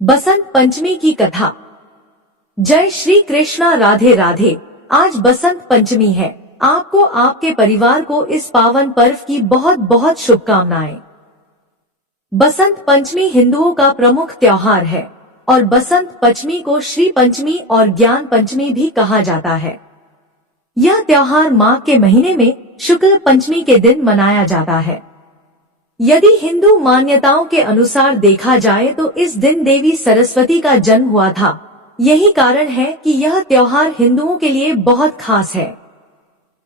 बसंत पंचमी की कथा। जय श्री कृष्णा, राधे राधे। आज बसंत पंचमी है। आपको, आपके परिवार को इस पावन पर्व की बहुत बहुत शुभकामनाएं। बसंत पंचमी हिंदुओं का प्रमुख त्योहार है और बसंत पंचमी को श्री पंचमी और ज्ञान पंचमी भी कहा जाता है। यह त्योहार माघ के महीने में शुक्ल पंचमी के दिन मनाया जाता है। यदि हिंदू मान्यताओं के अनुसार देखा जाए तो इस दिन देवी सरस्वती का जन्म हुआ था। यही कारण है कि यह त्योहार हिंदुओं के लिए बहुत खास है।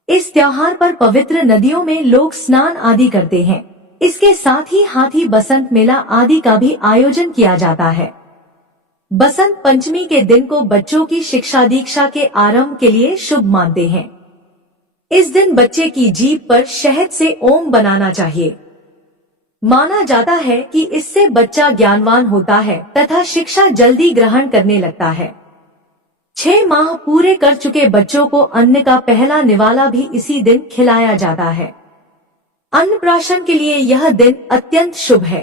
इस त्योहार पर पवित्र नदियों में लोग स्नान आदि करते हैं। इसके साथ ही हाथी बसंत मेला आदि का भी आयोजन किया जाता है। बसंत पंचमी के दिन को बच्चों की शिक्षा दीक्षा के आरंभ के लिए शुभ मानते हैं। इस दिन बच्चे की जीभ पर शहद से ओम बनाना चाहिए। माना जाता है कि इससे बच्चा ज्ञानवान होता है तथा शिक्षा जल्दी ग्रहण करने लगता है। 6 माह पूरे कर चुके बच्चों को अन्न का पहला निवाला भी इसी दिन खिलाया जाता है। अन्नप्राशन के लिए यह दिन अत्यंत शुभ है।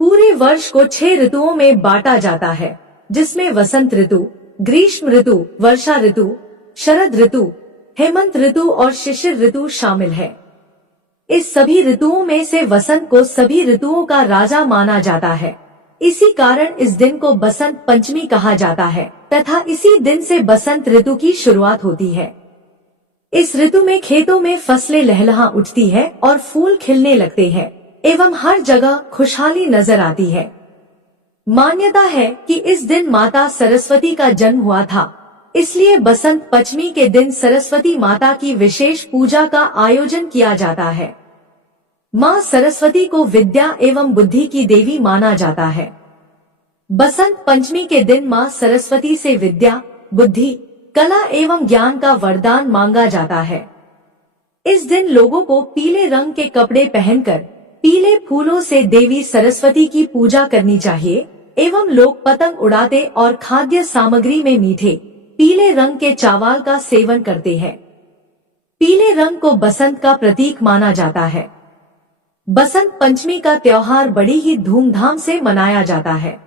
पूरे वर्ष को 6 ऋतुओं में बांटा जाता है, जिसमें वसंत ऋतु, ग्रीष्म ऋतु, वर्षा ऋतु, शरद ऋतु, हेमंत ऋतु और शिशिर ऋतु शामिल है। इस सभी ऋतुओं में से वसंत को सभी ऋतुओं का राजा माना जाता है। इसी कारण इस दिन को बसंत पंचमी कहा जाता है तथा इसी दिन से बसंत ऋतु की शुरुआत होती है। इस ऋतु में खेतों में फसलें लहलहा उठती है और फूल खिलने लगते हैं एवं हर जगह खुशहाली नजर आती है। मान्यता है कि इस दिन माता सरस्वती का जन्म हुआ था, इसलिए बसंत पंचमी के दिन सरस्वती माता की विशेष पूजा का आयोजन किया जाता है। माँ सरस्वती को विद्या एवं बुद्धि की देवी माना जाता है। बसंत पंचमी के दिन माँ सरस्वती से विद्या, बुद्धि, कला एवं ज्ञान का वरदान मांगा जाता है। इस दिन लोगों को पीले रंग के कपड़े पहनकर पीले फूलों से देवी सरस्वती की पूजा करनी चाहिए एवं लोग पतंग उड़ाते और खाद्य सामग्री में मीठे पीले रंग के चावल का सेवन करते हैं। पीले रंग को बसंत का प्रतीक माना जाता है। बसंत पंचमी का त्योहार बड़ी ही धूमधाम से मनाया जाता है।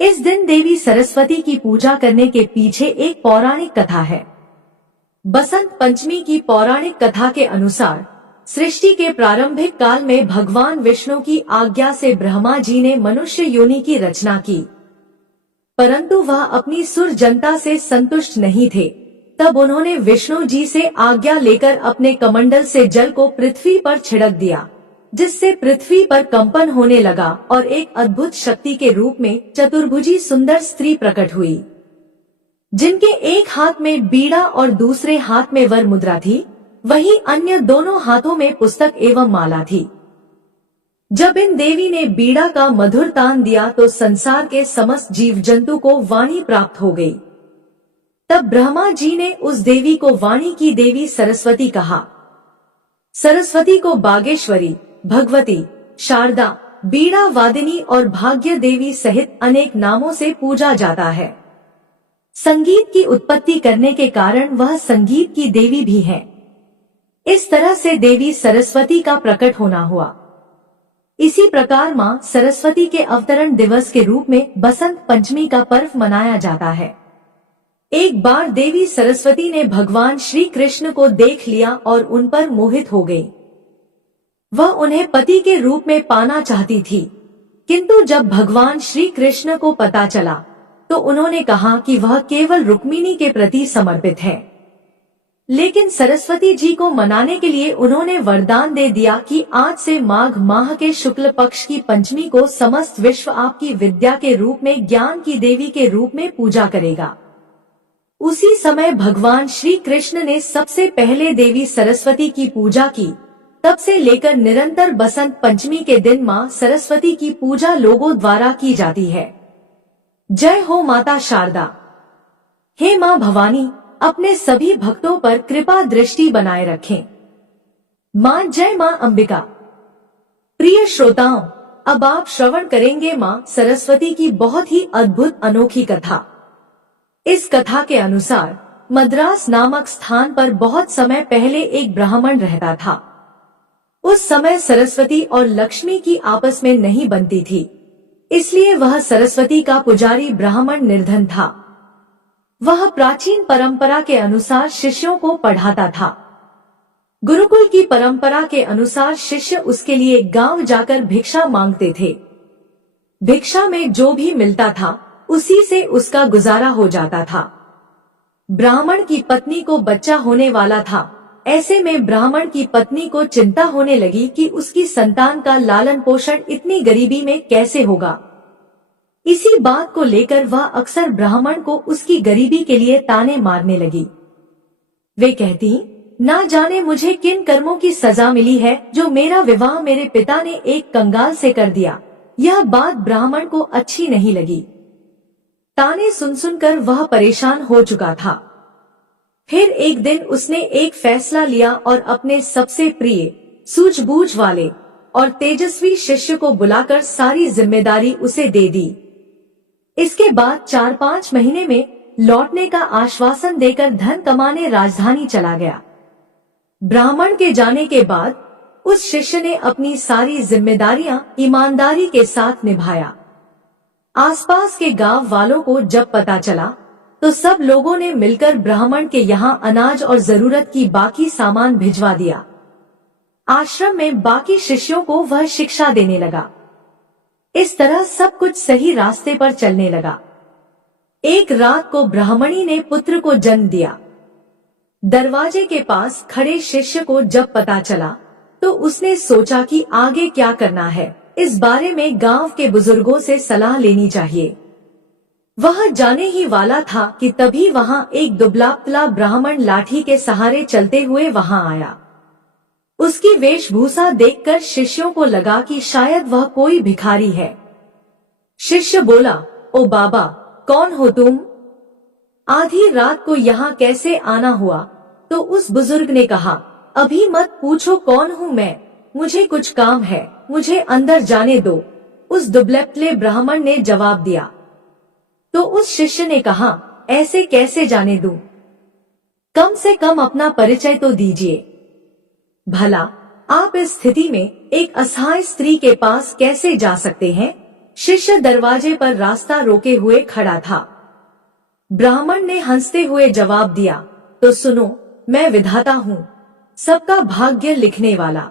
इस दिन देवी सरस्वती की पूजा करने के पीछे एक पौराणिक कथा है। बसंत पंचमी की पौराणिक कथा के अनुसार सृष्टि के प्रारंभिक काल में भगवान विष्णु की आज्ञा से ब्रह्मा जी ने मनुष्य योनि की रचना की, परंतु वह अपनी सुर जनता से संतुष्ट नहीं थे। तब उन्होंने विष्णु जी से आज्ञा लेकर अपने कमंडल से जल को पृथ्वी पर छिड़क दिया, जिससे पृथ्वी पर कंपन होने लगा और एक अद्भुत शक्ति के रूप में चतुर्भुजी सुंदर स्त्री प्रकट हुई, जिनके एक हाथ में बीड़ा और दूसरे हाथ में वर मुद्रा थी, वहीं अन्य दोनों हाथों में पुस्तक एवं माला थी। जब इन देवी ने बीड़ा का मधुर तान दिया तो संसार के समस्त जीव जंतु को वाणी प्राप्त हो गई। तब ब्रह्मा जी ने उस देवी को वाणी की देवी सरस्वती कहा। सरस्वती को बागेश्वरी, भगवती, शारदा, बीड़ा वादिनी और भाग्य देवी सहित अनेक नामों से पूजा जाता है। संगीत की उत्पत्ति करने के कारण वह संगीत की देवी भी है। इस तरह से देवी सरस्वती का प्रकट होना हुआ। इसी प्रकार माँ सरस्वती के अवतरण दिवस के रूप में बसंत पंचमी का पर्व मनाया जाता है। एक बार देवी सरस्वती ने भगवान श्री कृष्ण को देख लिया और उन पर मोहित हो गई। वह उन्हें पति के रूप में पाना चाहती थी, किंतु जब भगवान श्री कृष्ण को पता चला तो उन्होंने कहा कि वह केवल रुक्मिणी के प्रति समर्पित है। लेकिन सरस्वती जी को मनाने के लिए उन्होंने वरदान दे दिया कि आज से माघ माह के शुक्ल पक्ष की पंचमी को समस्त विश्व आपकी विद्या के रूप में ज्ञान की देवी के रूप में पूजा करेगा। उसी समय भगवान श्री कृष्ण ने सबसे पहले देवी सरस्वती की पूजा की। तब से लेकर निरंतर बसंत पंचमी के दिन माँ सरस्वती की पूजा लोगों द्वारा की जाती है। जय हो माता शारदा। हे माँ भवानी, अपने सभी भक्तों पर कृपा दृष्टि बनाए रखें। माँ जय माँ अंबिका। प्रिय श्रोताओं, अब आप श्रवण करेंगे माँ सरस्वती की बहुत ही अद्भुत अनोखी कथा। इस कथा के अनुसार मद्रास नामक स्थान पर बहुत समय पहले एक ब्राह्मण रहता था। उस समय सरस्वती और लक्ष्मी की आपस में नहीं बनती थी, इसलिए वह सरस्वती का पुजारी ब्राह्मण निर्धन था। वह प्राचीन परंपरा के अनुसार शिष्यों को पढ़ाता था। गुरुकुल की परंपरा के अनुसार शिष्य उसके लिए गांव जाकर भिक्षा मांगते थे। भिक्षा में जो भी मिलता था उसी से उसका गुजारा हो जाता था। ब्राह्मण की पत्नी को बच्चा होने वाला था। ऐसे में ब्राह्मण की पत्नी को चिंता होने लगी कि उसकी संतान का लालन पोषण इतनी गरीबी में कैसे होगा। इसी बात को लेकर वह अक्सर ब्राह्मण को उसकी गरीबी के लिए ताने मारने लगी। वे कहती, ना जाने मुझे किन कर्मों की सजा मिली है जो मेरा विवाह मेरे पिता ने एक कंगाल से कर दिया। यह बात ब्राह्मण को अच्छी नहीं लगी। ताने सुन सुनकर वह परेशान हो चुका था। फिर एक दिन उसने एक फैसला लिया और अपने सबसे प्रिय, सूझबूझ वाले और तेजस्वी शिष्य को बुलाकर सारी जिम्मेदारी उसे दे दी। इसके बाद 4-5 महीने में लौटने का आश्वासन देकर धन कमाने राजधानी चला गया। ब्राह्मण के जाने के बाद उस शिष्य ने अपनी सारी जिम्मेदारियां ईमानदारी के साथ निभाया। आसपास के गांव वालों को जब पता चला तो सब लोगों ने मिलकर ब्राह्मण के यहाँ अनाज और जरूरत की बाकी सामान भिजवा दिया। आश्रम में बाकी शिष्यों को वह शिक्षा देने लगा। इस तरह सब कुछ सही रास्ते पर चलने लगा। एक रात को ब्राह्मणी ने पुत्र को जन्म दिया। दरवाजे के पास खड़े शिष्य को जब पता चला तो उसने सोचा कि आगे क्या करना है। इस बारे में गांव के बुजुर्गों से सलाह लेनी चाहिए। वह जाने ही वाला था कि तभी वहां एक दुबला-पतला ब्राह्मण लाठी के सहारे चलते हुए वहां आया। उसकी वेशभूषा देखकर शिष्यों को लगा कि शायद वह कोई भिखारी है। शिष्य बोला, ओ बाबा, कौन हो तुम? आधी रात को यहाँ कैसे आना हुआ? तो उस बुजुर्ग ने कहा, अभी मत पूछो कौन हूँ मैं, मुझे कुछ काम है, मुझे अंदर जाने दो। उस दुबले-पतले ब्राह्मण ने जवाब दिया। तो उस शिष्य ने कहा, ऐसे कैसे जाने दूं? कम से कम अपना परिचय तो दीजिए। भला आप इस स्थिति में एक असहाय स्त्री के पास कैसे जा सकते हैं? शिष्य दरवाजे पर रास्ता रोके हुए खड़ा था। ब्राह्मण ने हंसते हुए जवाब दिया, तो सुनो, मैं विधाता हूँ, सबका भाग्य लिखने वाला।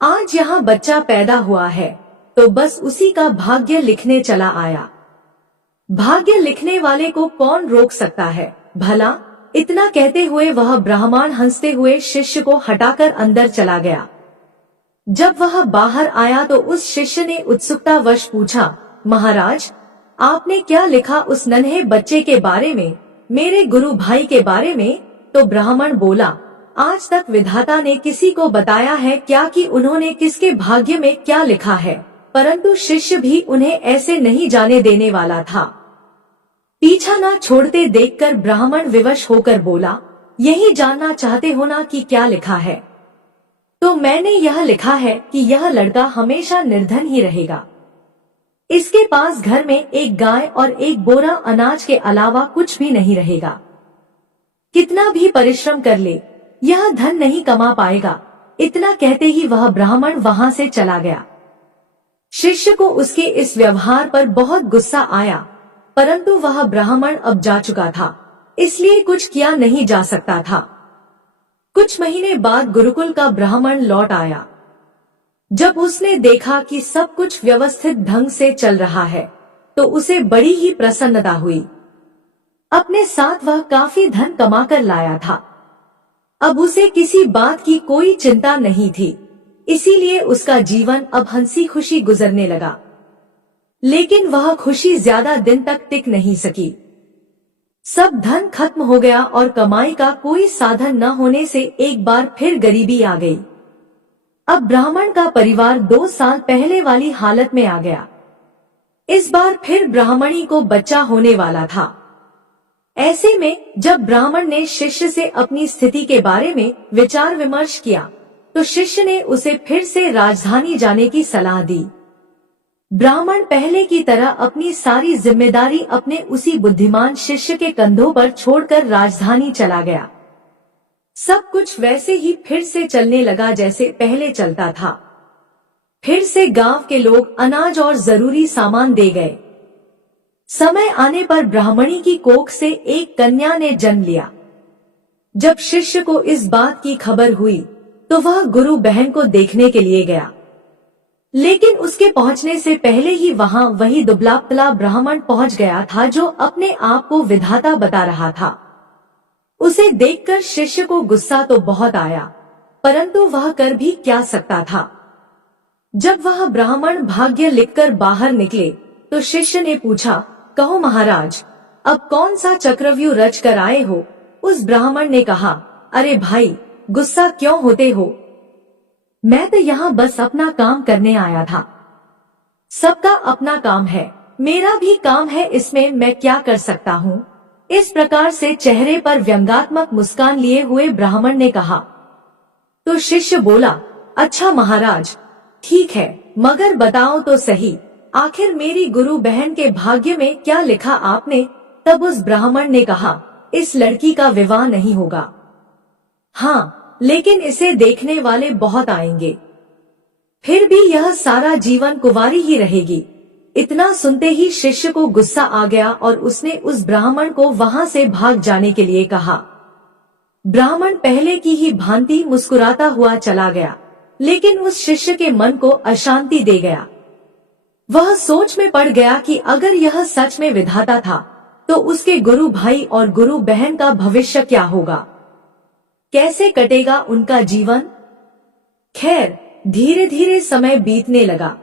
आज यहाँ बच्चा पैदा हुआ है तो बस उसी का भाग्य लिखने चला आया। भाग्य लिखने वाले को कौन रोक सकता है भला? इतना कहते हुए वह ब्राह्मण हंसते हुए शिष्य को हटाकर अंदर चला गया। जब वह बाहर आया तो उस शिष्य ने उत्सुकतावश पूछा, महाराज, आपने क्या लिखा उस नन्हे बच्चे के बारे में, मेरे गुरु भाई के बारे में? तो ब्राह्मण बोला, आज तक विधाता ने किसी को बताया है क्या कि उन्होंने किसके भाग्य में क्या लिखा है, परंतु शिष्य भी उन्हें ऐसे नहीं जाने देने वाला था। पीछा न छोड़ते देखकर ब्राह्मण विवश होकर बोला, यही जानना चाहते हो ना कि क्या लिखा है? तो मैंने यह लिखा है कि यह लड़का हमेशा निर्धन ही रहेगा। इसके पास घर में एक गाय और एक बोरा अनाज के अलावा कुछ भी नहीं रहेगा। कितना भी परिश्रम कर ले, यह धन नहीं कमा पाएगा। इतना कहते ही वह ब्राह्मण वहां से चला गया। शिष्य को उसके इस व्यवहार पर बहुत गुस्सा आया, परंतु वह ब्राह्मण अब जा चुका था, इसलिए कुछ किया नहीं जा सकता था। कुछ महीने बाद गुरुकुल का ब्राह्मण लौट आया। जब उसने देखा कि सब कुछ व्यवस्थित ढंग से चल रहा है तो उसे बड़ी ही प्रसन्नता हुई। अपने साथ वह काफी धन कमाकर लाया था। अब उसे किसी बात की कोई चिंता नहीं थी, इसीलिए उसका जीवन अब हंसी खुशी गुजरने लगा। लेकिन वह खुशी ज्यादा दिन तक टिक नहीं सकी। सब धन खत्म हो गया और कमाई का कोई साधन न होने से एक बार फिर गरीबी आ गई। अब ब्राह्मण का परिवार 2 साल पहले वाली हालत में आ गया। इस बार फिर ब्राह्मणी को बच्चा होने वाला था। ऐसे में जब ब्राह्मण ने शिष्य से अपनी स्थिति के बारे में विचार विमर्श किया तो शिष्य ने उसे फिर से राजधानी जाने की सलाह दी। ब्राह्मण पहले की तरह अपनी सारी जिम्मेदारी अपने उसी बुद्धिमान शिष्य के कंधों पर छोड़कर राजधानी चला गया। सब कुछ वैसे ही फिर से चलने लगा जैसे पहले चलता था। फिर से गांव के लोग अनाज और जरूरी सामान दे गए। समय आने पर ब्राह्मणी की कोख से एक कन्या ने जन्म लिया। जब शिष्य को इस बात की खबर हुई तो वह गुरु बहन को देखने के लिए गया, लेकिन उसके पहुंचने से पहले ही वहां वही दुबला पतला ब्राह्मण पहुंच गया था जो अपने आप को विधाता बता रहा था। उसे देखकर शिष्य को गुस्सा तो बहुत आया, परंतु वह कर भी क्या सकता था। जब वह ब्राह्मण भाग्य लिखकर बाहर निकले तो शिष्य ने पूछा, कहो महाराज, अब कौन सा चक्रव्यूह रच कर आए हो? उस ब्राह्मण ने कहा, अरे भाई, गुस्सा क्यों होते हो? मैं तो यहाँ बस अपना काम करने आया था। सबका अपना काम है, मेरा भी काम है, इसमें मैं क्या कर सकता हूँ? इस प्रकार से चेहरे पर व्यंग्यात्मक मुस्कान लिए हुए ब्राह्मण ने कहा। तो शिष्य बोला, अच्छा महाराज, ठीक है, मगर बताओ तो सही, आखिर मेरी गुरु बहन के भाग्य में क्या लिखा आपने? तब उस ब्राह्मण ने कहा, इस लड़की का विवाह नहीं होगा। हाँ, लेकिन इसे देखने वाले बहुत आएंगे, फिर भी यह सारा जीवन कुंवारी ही रहेगी। इतना सुनते ही शिष्य को गुस्सा आ गया और उसने उस ब्राह्मण को वहां से भाग जाने के लिए कहा। ब्राह्मण पहले की ही भांति मुस्कुराता हुआ चला गया, लेकिन उस शिष्य के मन को अशांति दे गया। वह सोच में पड़ गया कि अगर यह सच में विधाता था तो उसके गुरु भाई और गुरु बहन का भविष्य क्या होगा, कैसे कटेगा उनका जीवन? खैर, धीरे धीरे समय बीतने लगा।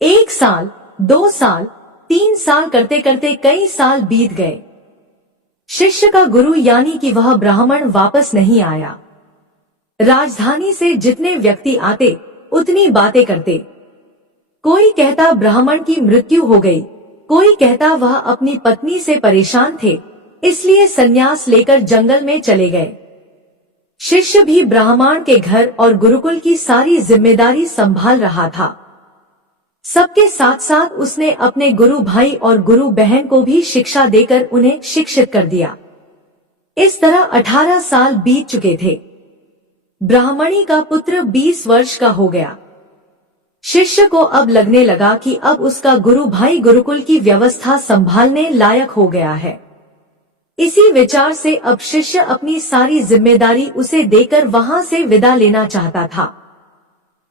1 साल, 2 साल, 3 साल करते करते कई साल बीत गए। शिष्य का गुरु यानी कि वह ब्राह्मण वापस नहीं आया। राजधानी से जितने व्यक्ति आते उतनी बातें करते। कोई कहता ब्राह्मण की मृत्यु हो गई, कोई कहता वह अपनी पत्नी से परेशान थे, इसलिए संन्यास लेकर जंगल में चले गए। शिष्य भी ब्राह्मण के घर और गुरुकुल की सारी जिम्मेदारी संभाल रहा था। सबके साथ साथ उसने अपने गुरु भाई और गुरु बहन को भी शिक्षा देकर उन्हें शिक्षित कर दिया। इस तरह 18 साल बीत चुके थे। ब्राह्मणी का पुत्र 20 वर्ष का हो गया। शिष्य को अब लगने लगा कि अब उसका गुरु भाई गुरुकुल की व्यवस्था संभालने लायक हो गया है। इसी विचार से अब शिष्य अपनी सारी जिम्मेदारी उसे देकर वहां से विदा लेना चाहता था।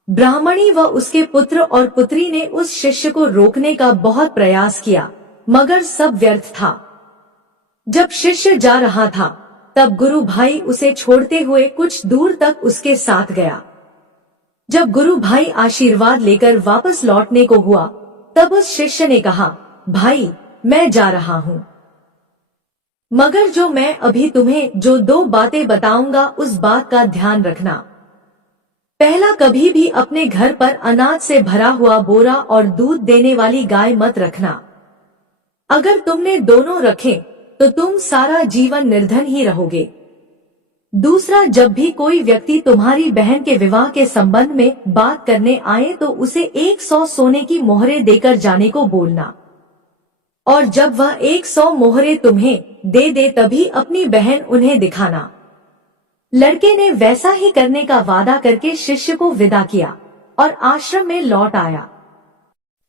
ब्राह्मणी व उसके पुत्र और पुत्री ने उस शिष्य को रोकने का बहुत प्रयास किया, मगर सब व्यर्थ था। जब शिष्य जा रहा था तब गुरु भाई उसे छोड़ते हुए कुछ दूर तक उसके साथ गया। जब गुरु भाई आशीर्वाद लेकर वापस लौटने को हुआ तब उस शिष्य ने कहा, भाई, मैं जा रहा हूँ, मगर जो मैं अभी तुम्हें जो 2 बातें बताऊंगा उस बात का ध्यान रखना। पहला, कभी भी अपने घर पर अनाज से भरा हुआ बोरा और दूध देने वाली गाय मत रखना। अगर तुमने दोनों रखे तो तुम सारा जीवन निर्धन ही रहोगे। दूसरा, जब भी कोई व्यक्ति तुम्हारी बहन के विवाह के संबंध में बात करने आए तो उसे 100 सोने की मोहरें देकर जाने को बोलना, और जब वह 100 मोहरें तुम्हें दे दे तभी अपनी बहन उन्हें दिखाना। लड़के ने वैसा ही करने का वादा करके शिष्य को विदा किया और आश्रम में लौट आया।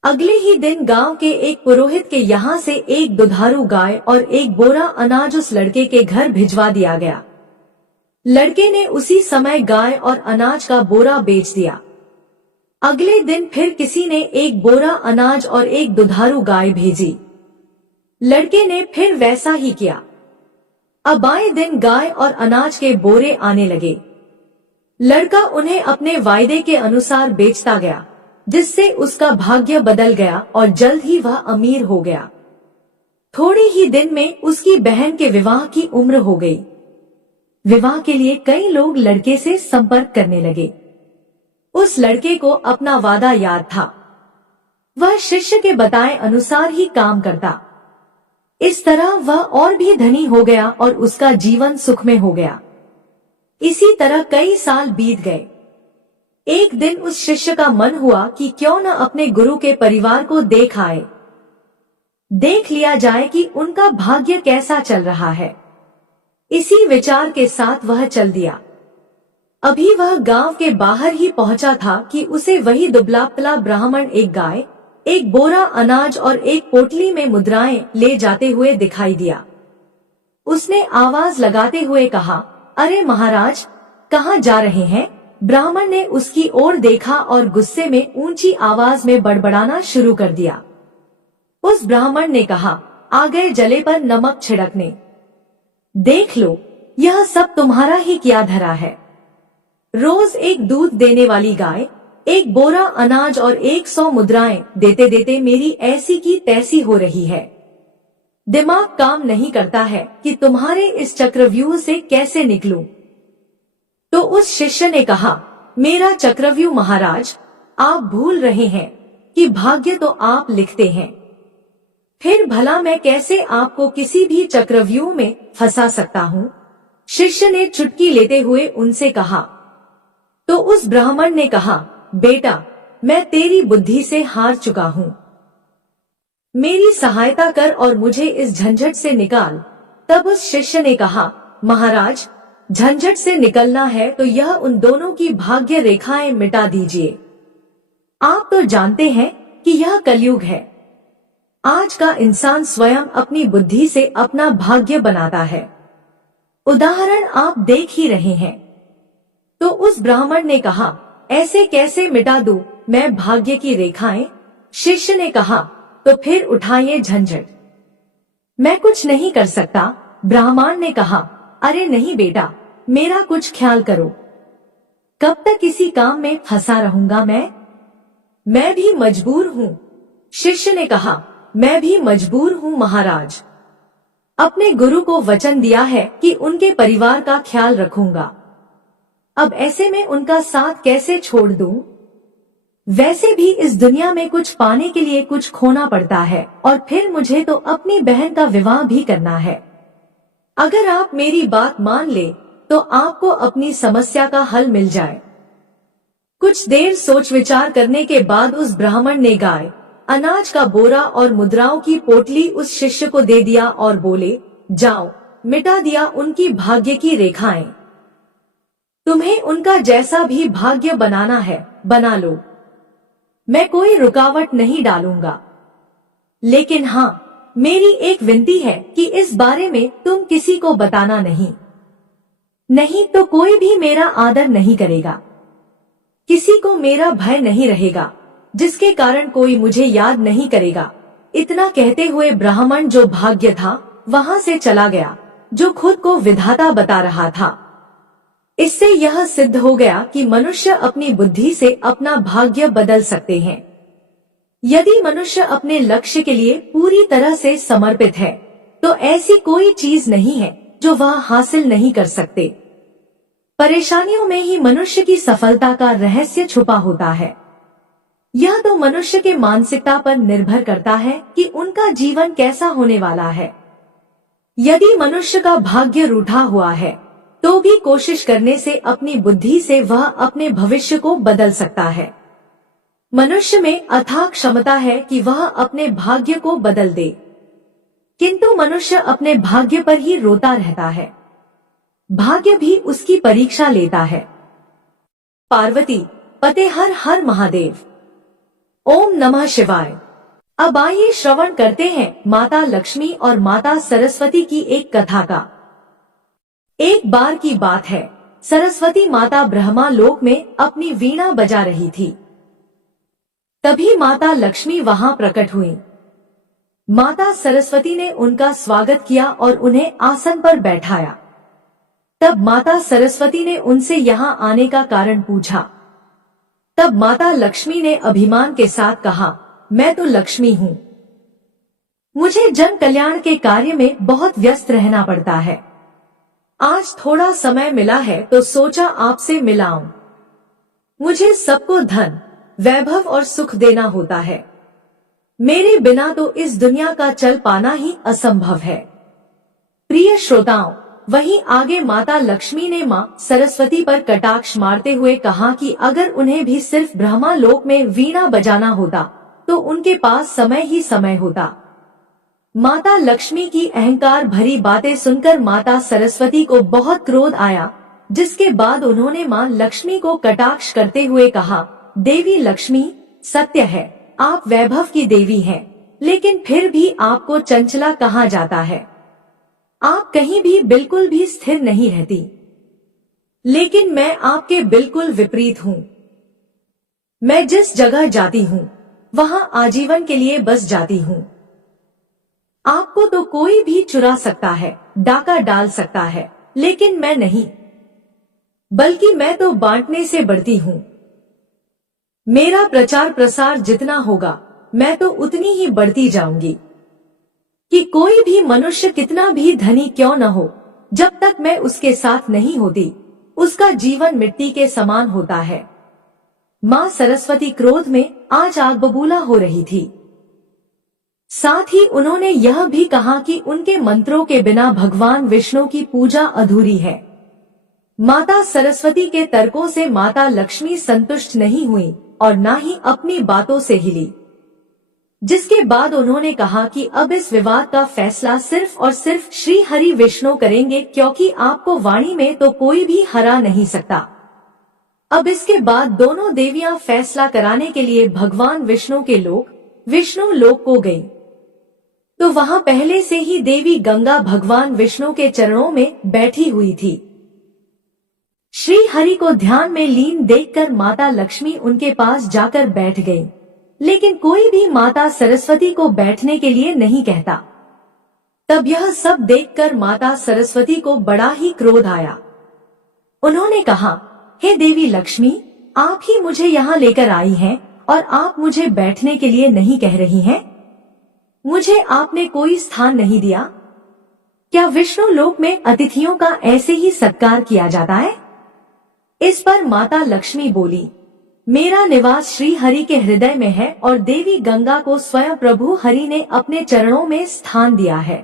अगले ही दिन गांव के एक पुरोहित के यहाँ से एक दुधारू गाय और एक बोरा अनाज उस लड़के के घर भिजवा दिया गया। लड़के ने उसी समय गाय और अनाज का बोरा बेच दिया। अगले दिन फिर किसी ने एक बोरा अनाज और एक दुधारू गाय भेजी। लड़के ने फिर वैसा ही किया। अब आए दिन गाय और अनाज के बोरे आने लगे। लड़का उन्हें अपने वायदे के अनुसार बेचता गया, जिससे उसका भाग्य बदल गया और जल्द ही वह अमीर हो गया। थोड़े ही दिन में उसकी बहन के विवाह की उम्र हो गई। विवाह के लिए कई लोग लड़के से संपर्क करने लगे। उस लड़के को अपना वादा याद था। वह शिष्य के बताए अनुसार ही काम करता। इस तरह वह और भी धनी हो गया और उसका जीवन सुखमय हो गया। इसी तरह कई साल बीत गए। एक दिन उस शिष्य का मन हुआ कि क्यों न अपने गुरु के परिवार को देख आए, देख लिया जाए कि उनका भाग्य कैसा चल रहा है। इसी विचार के साथ वह चल दिया। अभी वह गांव के बाहर ही पहुंचा था कि उसे वही दुबला पतला ब्राह्मण एक गाय, एक बोरा अनाज और एक पोटली में मुद्राएं ले जाते हुए दिखाई दिया। उसने आवाज लगाते हुए कहा, अरे महाराज, कहाँ जा रहे हैं? ब्राह्मण ने उसकी ओर देखा और गुस्से में ऊंची आवाज में बड़बड़ाना शुरू कर दिया। उस ब्राह्मण ने कहा, आ गए जले पर नमक छिड़कने। देख लो, यह सब तुम्हारा ही किया धरा है। रोज एक दूध देने वाली गाय, एक बोरा अनाज और 100 मुद्राएं देते देते मेरी ऐसी की तैसी हो रही है। दिमाग काम नहीं करता है कि तुम्हारे इस चक्रव्यूह से कैसे निकलूं। तो उस शिष्य ने कहा, मेरा चक्रव्यूह महाराज, आप भूल रहे हैं कि भाग्य तो आप लिखते हैं। फिर भला मैं कैसे आपको किसी भी चक्रव्यूह में फंसा सकता हूँ? शिष्य ने चुटकी लेते हुए उनसे कहा। तो उस ब्राह्मण ने कहा, बेटा, मैं तेरी बुद्धि से हार चुका हूँ, मेरी सहायता कर और मुझे इस झंझट से निकाल। तब उस शिष्य ने कहा, महाराज, झंझट से निकलना है तो यह उन दोनों की भाग्य रेखाएं मिटा दीजिए। आप तो जानते हैं कि यह कलयुग है। आज का इंसान स्वयं अपनी बुद्धि से अपना भाग्य बनाता है। उदाहरण आप देख ही रहे हैं। तो उस ब्राह्मण ने कहा, ऐसे कैसे मिटा दूं मैं भाग्य की रेखाएं? शिष्य ने कहा, तो फिर उठाइए झंझट। मैं कुछ नहीं कर सकता। ब्राह्मण ने कहा, अरे नहीं बेटा, मेरा कुछ ख्याल करो। कब तक इसी काम में फंसा रहूंगा मैं भी मजबूर हूँ। शिष्य ने कहा, मैं भी मजबूर हूँ महाराज। अपने गुरु को वचन दिया है कि उनके परिवार का ख्याल रखूंगा। अब ऐसे में उनका साथ कैसे छोड़ दूं? वैसे भी इस दुनिया में कुछ पाने के लिए कुछ खोना पड़ता है, और फिर मुझे तो अपनी बहन का विवाह भी करना है। अगर आप मेरी बात मान ले तो आपको अपनी समस्या का हल मिल जाए। कुछ देर सोच विचार करने के बाद उस ब्राह्मण ने गाय, अनाज का बोरा और मुद्राओं की पोटली उस शिष्य को दे दिया और बोले, जाओ, मिटा दिया उनकी भाग्य की रेखाएं। तुम्हें उनका जैसा भी भाग्य बनाना है बना लो, मैं कोई रुकावट नहीं डालूंगा। लेकिन हाँ, मेरी एक विनती है कि इस बारे में तुम किसी को बताना नहीं तो कोई भी मेरा आदर नहीं करेगा, किसी को मेरा भय नहीं रहेगा, जिसके कारण कोई मुझे याद नहीं करेगा। इतना कहते हुए ब्राह्मण जो भाग्य था वहां से चला गया, जो खुद को विधाता बता रहा था। इससे यह सिद्ध हो गया कि मनुष्य अपनी बुद्धि से अपना भाग्य बदल सकते हैं। यदि मनुष्य अपने लक्ष्य के लिए पूरी तरह से समर्पित है तो ऐसी कोई चीज नहीं है जो वह हासिल नहीं कर सकते। परेशानियों में ही मनुष्य की सफलता का रहस्य छुपा होता है। यह तो मनुष्य के मानसिकता पर निर्भर करता है कि उनका जीवन कैसा होने वाला है। यदि मनुष्य का भाग्य रूठा हुआ है तो भी कोशिश करने से अपनी बुद्धि से वह अपने भविष्य को बदल सकता है। मनुष्य में अथाह क्षमता है कि वह अपने भाग्य को बदल दे, किंतु मनुष्य अपने भाग्य पर ही रोता रहता है। भाग्य भी उसकी परीक्षा लेता है। पार्वती पते हर हर महादेव। ओम नमः शिवाय। अब आइए श्रवण करते हैं माता लक्ष्मी और माता सरस्वती की एक कथा का। एक बार की बात है, सरस्वती माता ब्रह्मा लोक में अपनी वीणा बजा रही थी। तभी माता लक्ष्मी वहां प्रकट हुई। माता सरस्वती ने उनका स्वागत किया और उन्हें आसन पर बैठाया। तब माता सरस्वती ने उनसे यहाँ आने का कारण पूछा। तब माता लक्ष्मी ने अभिमान के साथ कहा, मैं तो लक्ष्मी हूँ, मुझे जन कल्याण के कार्य में बहुत व्यस्त रहना पड़ता है। आज थोड़ा समय मिला है तो सोचा आपसे मिलाऊं। मुझे सबको धन, वैभव और सुख देना होता है। मेरे बिना तो इस दुनिया का चल पाना ही असंभव है। प्रिय श्रोताओं, वहीं आगे माता लक्ष्मी ने मां सरस्वती पर कटाक्ष मारते हुए कहा कि अगर उन्हें भी सिर्फ ब्रह्मा लोक में वीणा बजाना होता तो उनके पास समय ही समय होता। माता लक्ष्मी की अहंकार भरी बातें सुनकर माता सरस्वती को बहुत क्रोध आया, जिसके बाद उन्होंने मां लक्ष्मी को कटाक्ष करते हुए कहा, देवी लक्ष्मी, सत्य है आप वैभव की देवी हैं, लेकिन फिर भी आपको चंचला कहा जाता है। आप कहीं भी बिल्कुल भी स्थिर नहीं रहती। लेकिन मैं आपके बिल्कुल विपरीत हूँ। मैं जिस जगह जाती हूँ वहाँ आजीवन के लिए बस जाती हूँ। आपको तो कोई भी चुरा सकता है, डाका डाल सकता है, लेकिन मैं नहीं, बल्कि मैं तो बांटने से बढ़ती हूँ। मेरा प्रचार प्रसार जितना होगा मैं तो उतनी ही बढ़ती जाऊंगी कि कोई भी मनुष्य कितना भी धनी क्यों न हो, जब तक मैं उसके साथ नहीं होती उसका जीवन मिट्टी के समान होता है। मां सरस्वती क्रोध में आज आग बबूला हो रही थी। साथ ही उन्होंने यह भी कहा कि उनके मंत्रों के बिना भगवान विष्णु की पूजा अधूरी है। माता सरस्वती के तर्कों से माता लक्ष्मी संतुष्ट नहीं हुई और न ही अपनी बातों से हिली, जिसके बाद उन्होंने कहा कि अब इस विवाद का फैसला सिर्फ और सिर्फ श्री हरि विष्णु करेंगे, क्योंकि आपको वाणी में तो कोई भी हरा नहीं सकता। अब इसके बाद दोनों देवियां फैसला कराने के लिए भगवान विष्णु के लोक विष्णु लोक को गईं। तो वहां पहले से ही देवी गंगा भगवान विष्णु के चरणों में बैठी हुई थी। श्री हरि को ध्यान में लीन देखकर माता लक्ष्मी उनके पास जाकर बैठ गई, लेकिन कोई भी माता सरस्वती को बैठने के लिए नहीं कहता। तब यह सब देखकर माता सरस्वती को बड़ा ही क्रोध आया। उन्होंने कहा, हे देवी लक्ष्मी, आप ही मुझे यहाँ लेकर आई हैं और आप मुझे बैठने के लिए नहीं कह रही हैं। मुझे आपने कोई स्थान नहीं दिया। क्या विष्णु लोक में अतिथियों का ऐसे ही सत्कार किया जाता है? इस पर माता लक्ष्मी बोली, मेरा निवास श्री हरि के हृदय में है और देवी गंगा को स्वयं प्रभु हरि ने अपने चरणों में स्थान दिया है।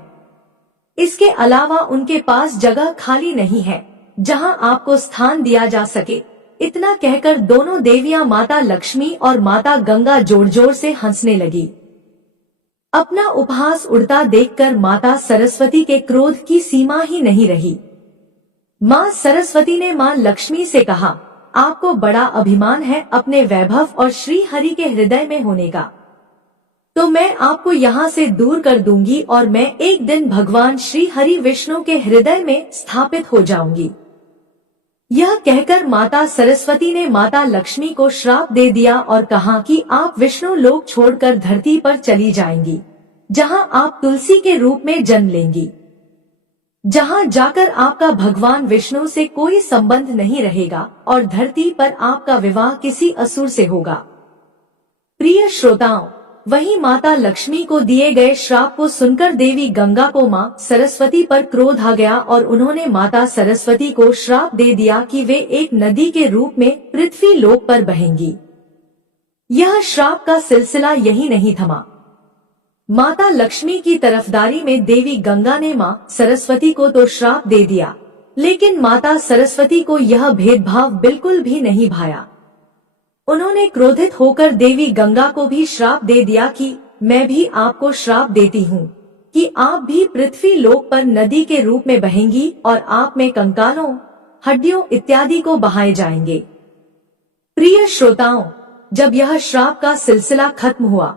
इसके अलावा उनके पास जगह खाली नहीं है जहां आपको स्थान दिया जा सके। इतना कहकर दोनों देवियां माता लक्ष्मी और माता गंगा जोर जोर से हंसने लगी। अपना उपहास उड़ता देखकर माता सरस्वती के क्रोध की सीमा ही नहीं रही। मां सरस्वती ने मां लक्ष्मी से कहा, आपको बड़ा अभिमान है अपने वैभव और श्री हरि के हृदय में होने का, तो मैं आपको यहाँ से दूर कर दूंगी और मैं एक दिन भगवान श्री हरि विष्णु के हृदय में स्थापित हो जाऊंगी। यह कहकर माता सरस्वती ने माता लक्ष्मी को श्राप दे दिया और कहा कि आप विष्णु लोक छोड़कर धरती पर चली जाएंगी, जहां आप तुलसी के रूप में जन्म लेंगी, जहां जाकर आपका भगवान विष्णु से कोई संबंध नहीं रहेगा और धरती पर आपका विवाह किसी असुर से होगा। प्रिय श्रोताओं, वहीं माता लक्ष्मी को दिए गए श्राप को सुनकर देवी गंगा को मां सरस्वती पर क्रोध आ गया और उन्होंने माता सरस्वती को श्राप दे दिया कि वे एक नदी के रूप में पृथ्वी लोक पर बहेंगी। यह श्राप का सिलसिला यही नहीं थमा। माता लक्ष्मी की तरफदारी में देवी गंगा ने मां सरस्वती को तो श्राप दे दिया, लेकिन माता सरस्वती को यह भेदभाव बिल्कुल भी नहीं भाया। उन्होंने क्रोधित होकर देवी गंगा को भी श्राप दे दिया कि मैं भी आपको श्राप देती हूँ कि आप भी पृथ्वी लोक पर नदी के रूप में बहेंगी और आप में कंकालों, हड्डियों इत्यादि को बहाए जाएंगे। प्रिय श्रोताओं, जब यह श्राप का सिलसिला खत्म हुआ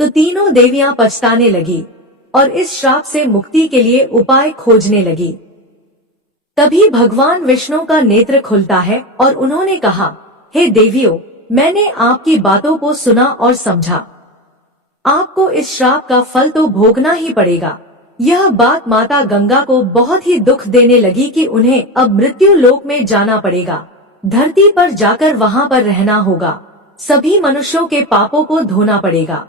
तो तीनों देवियां पछताने लगी और इस श्राप से मुक्ति के लिए उपाय खोजने लगी। तभी भगवान विष्णु का नेत्र खुलता है और उन्होंने कहा, हे देवियों, मैंने आपकी बातों को सुना और समझा। आपको इस श्राप का फल तो भोगना ही पड़ेगा। यह बात माता गंगा को बहुत ही दुख देने लगी कि उन्हें अब मृत्यु लोक में जाना पड़ेगा, धरती पर जाकर वहां पर रहना होगा, सभी मनुष्यों के पापों को धोना पड़ेगा।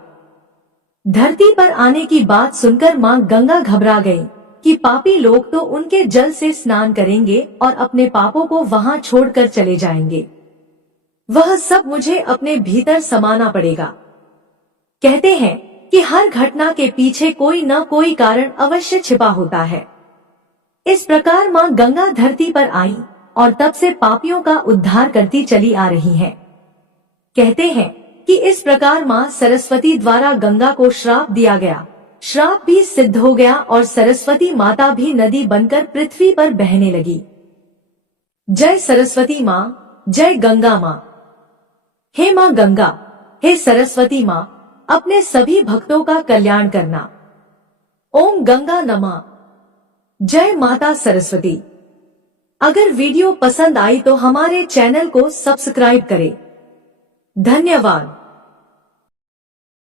धरती पर आने की बात सुनकर मां गंगा घबरा गई कि पापी लोग तो उनके जल से स्नान करेंगे और अपने पापों को वहां छोड़कर चले जाएंगे। वह सब मुझे अपने भीतर समाना पड़ेगा। कहते हैं कि हर घटना के पीछे कोई न कोई कारण अवश्य छिपा होता है। इस प्रकार मां गंगा धरती पर आई और तब से पापियों का उद्धार करती चली आ रही हैं। कहते हैं कि इस प्रकार मां सरस्वती द्वारा गंगा को श्राप दिया गया। श्राप भी सिद्ध हो गया और सरस्वती माता भी नदी बनकर पृथ्वी पर बहने लगी। जय सरस्वती माँ, जय गंगा माँ। हे माँ गंगा, हे सरस्वती माँ, अपने सभी भक्तों का कल्याण करना। ओम गंगा नमः। जय माता सरस्वती। अगर वीडियो पसंद आई तो हमारे चैनल को सब्सक्राइब करें। धन्यवाद।